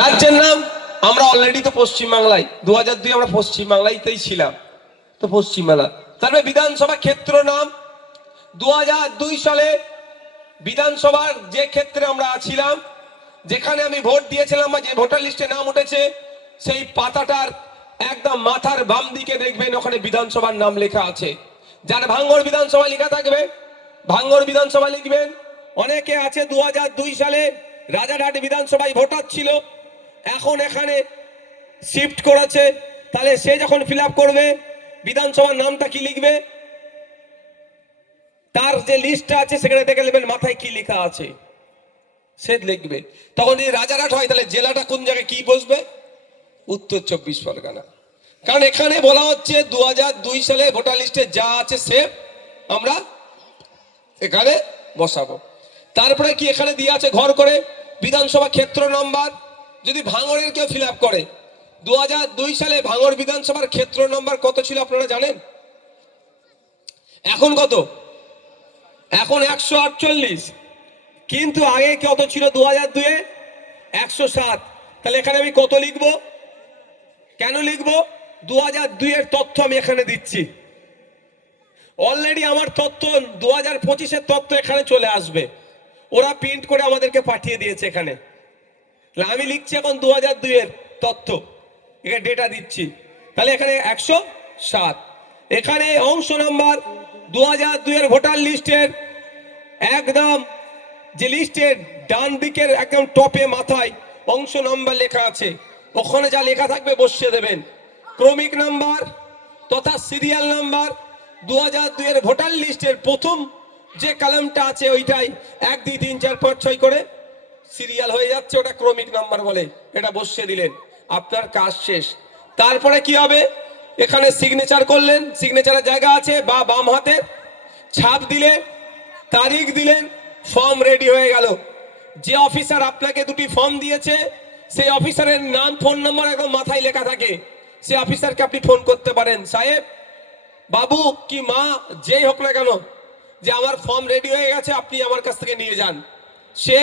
রাজ্যের নাম আমরা অলরেডি তো পশ্চিমবাংলায় 2002 আমরা পশ্চিমবাংলাতেই ছিলাম, তো পশ্চিমবাংলা। তারপরে বিধানসভা ক্ষেত্র নাম 2002 সালে বিধানসভার যে ক্ষেত্রে আমরা ছিলাম, যেখানে আমি ভোট দিয়েছিলাম বা যে ভোটার লিস্টে নাম উঠেছে, সেই পাতাটার একদম মাথার বাম দিকে দেখবেন ওখানে বিধানসভার নাম লেখা আছে। যার ভাঙ্গড় বিধানসভা লেখা থাকবে ভাঙ্গড় বিধানসভা লিখবেন। অনেকে আছে 2002 সালে রাজারহাট বিধানসভায় ভোটার ছিল, এখন এখানে শিফট করেছে, তাহলে সে যখন ফিল করবে বিধানসভার নামটা কি লিখবে, তার যে লিস্টটা আছে সেখানে দেখে নেবেন মাথায় কি লেখা আছে সে লিখবে। তখন যদি রাজারহাট হয় তাহলে জেলাটা কোন জায়গায় কি বসবে, উত্তর 24 পরগনা। কারণ এখানে বলা হচ্ছে 2002 সালে ভোটার লিস্টে যা আছে সে আমরা এখানে বসাবো। তারপরে কি এখানে দিয়ে আছে ঘর করে বিধানসভা ক্ষেত্র নাম্বার, যদি ভাঙড়ের কেউ ফিল করে 2002 সালে ভাঙড় বিধানসভার ক্ষেত্র নাম্বার কত ছিল আপনারা জানেন? এখন কত? এখন 148, কিন্তু আগে কত ছিল 2002 এ? 107। তাহলে এখানে আমি কত লিখবো, কেন লিখবো? 2002 এর তথ্য আমি এখানে দিচ্ছি। অলরেডি আমার তথ্য 2025-এর তথ্য এখানে চলে আসবে, ওরা প্রিন্ট করে আমাদেরকে পাঠিয়ে দিয়েছে এখানে। আমি লিখছি এখন 2002 এর তথ্য, এখানে ডেটা দিচ্ছি। তাহলে এখানে 107। এখানে অংশ নাম্বার 2002 এর ভোটার লিস্টের একদম যে লিস্টের ডান দিকের একদম টপে মাথায় অংশ নাম্বার লেখা আছে, ওখানে যা লেখা থাকবে বসিয়ে দেবেন। ক্রমিক নাম্বার তথা সিরিয়াল নাম্বার 2002 এর ভোটার লিস্টের প্রথম যে কলামটা আছে ওইটাই 1 2 3 4 5 6 করে সিরিয়াল হয়ে যাচ্ছে, ওটা ক্রমিক নাম্বার বলে, এটা বসিয়ে দিলেন, আপনার কাজ শেষ। তারপরে কি হবে, এখানে সিগনেচার করলেন, সিগনেচারের জায়গা আছে বা বাম হাতে ছাপ দিলেন, তারিখ দিলেন, ফর্ম রেডি হয়ে গেল। যে অফিসার আপনাকে দুটি ফর্ম দিয়েছে সেই অফিসারের নাম ফোন নাম্বার একদম মাথায় লেখা থাকে, সেই অফিসারকে আপনি ফোন করতে পারেন, সাহেব বাবু কি মা যেই হোক না কেন, যে আমার ফর্ম রেডি হয়ে গেছে আপনি আমার কাছ থেকে নিয়ে যান। সে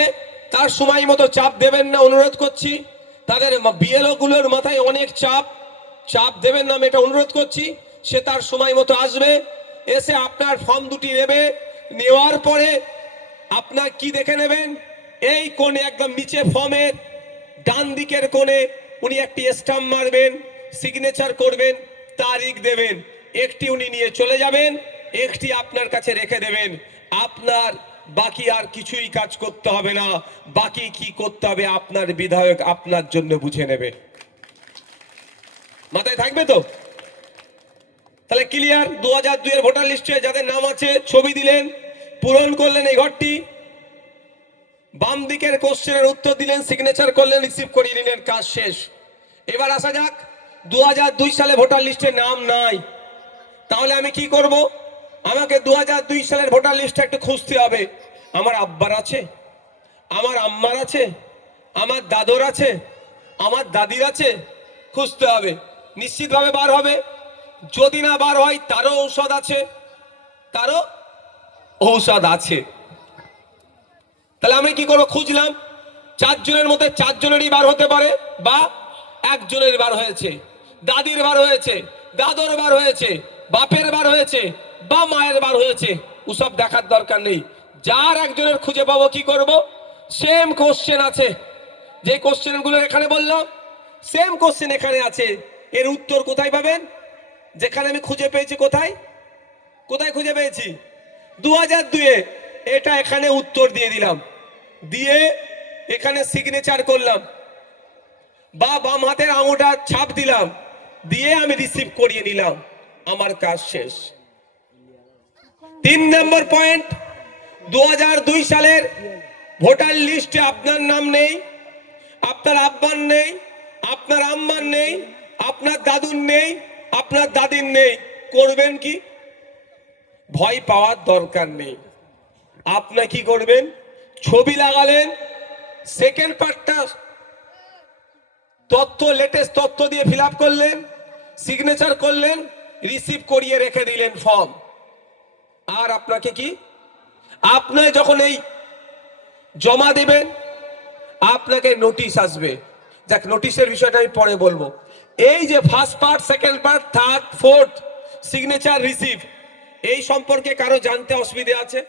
তার সময় মতো চাপ দেবেন না, অনুরোধ করছি। তাদের বিএলও গুলোর মাথায় অনেক চাপ দেবেন না, আমি এটা অনুরোধ করছি। সে তার সময় মতো আসবে, এসে আপনার ফর্ম দুটি নেবে, নেওয়ার পরে আপনার কি দেখে নেবেন, এই কোণে একদম নিচে ফর্মের ডান দিকের কোণে উনি একটি স্টাম্প মারবেন, সিগনেচার করবেন, তারিখ দেবেন, একটি উনি নিয়ে চলে যাবেন, একটি আপনার কাছে রেখে দেবেন। আপনার বাকি আর কিছুই কাজ করতে হবে না, বাকি কি করতে হবে আপনার বিধায়ক আপনার জন্য বুঝে নেবে। মাথায় থাকবে তো? তাহলে ক্লিয়ার। 2002 এর ভোটার লিস্টে যাদের নাম আছে ছবি দিলেন, পূরণ করলেন এই ঘরটি, বাম দিকের কোশ্চেনের উত্তর দিলেন, সিগনেচার করলেন, রিসিভ করিয়ে নিলেন, কাজ শেষ। এবার আসা যাক 2002 সালে ভোটার লিস্টে নাম নাই, তাহলে আমি কি করব? আমাকে 2002 সালের ভোটার লিস্টটা একটু খুঁজতে হবে। আমার আব্বার আছে, আমার আম্মার আছে, আমার দাদর আছে, আমার দাদির আছে, খুঁজতে হবে, নিশ্চিতভাবে বার হবে। যদি না বার হয় তারও ঔষধ আছে, তারও ঔষধ আছে। তাহলে আমি কি করবো? খুঁজলাম, 4 জনের মধ্যে 4 জনেরই বার হতে পারে, বা একজনের বার হয়েছে, দাদির বার হয়েছে, দাদর বার হয়েছে, বাপের বার হয়েছে, বা মায়ের বার হয়েছে, ওসব দেখার দরকার নেই। যার একজনের খুঁজে পাবো, কি করব? সেম কোশ্চেন আছে, যে কোশ্চেন গুলো এখানে বললাম সেম কোশ্চেন এখানে আছে, এর উত্তর কোথায় পাবেন? যেখানে আমি খুঁজে পেয়েছি, কোথায় কোথায় খুঁজে পেয়েছি? 2002 এ। এটা এখানে উত্তর দিয়ে দিলাম, দিয়ে এখানে সিগনেচার করলাম বা বাম হাতের আঙুলটা ছাপ দিলাম, দিয়ে আমি রিসিভ করিয়ে নিলাম, আমার কাজ শেষ। 3 নম্বর পয়েন্ট, 2002 সালের ভোটার লিস্টে আপনার নাম নেই, আপনার আব্বার নেই, আপনার আম্মার নেই, আপনার দাদুর নেই, আপনার দাদির নেই, করবেন কি? ভয় পাওয়ার দরকার নেই। আপনি কি করবেন? ছবি লাগালেন, সেকেন্ড পার্টটা তথ্য, লেটেস্ট তথ্য দিয়ে ফিল করলেন, সিগনেচার করলেন, রিসিভ করিয়ে রেখে দিলেন ফর্ম। আর আপনাকে কি, আপনি যখন এই জমা দেবেন আপনাকে নোটিশ আসবে যাক, নোটিশের বিষয়টা আমি পরে বলবো। এই যে first part, second part, third, fourth, signature, receive, এই সম্পর্কে কারো জানতে অসুবিধা আছে?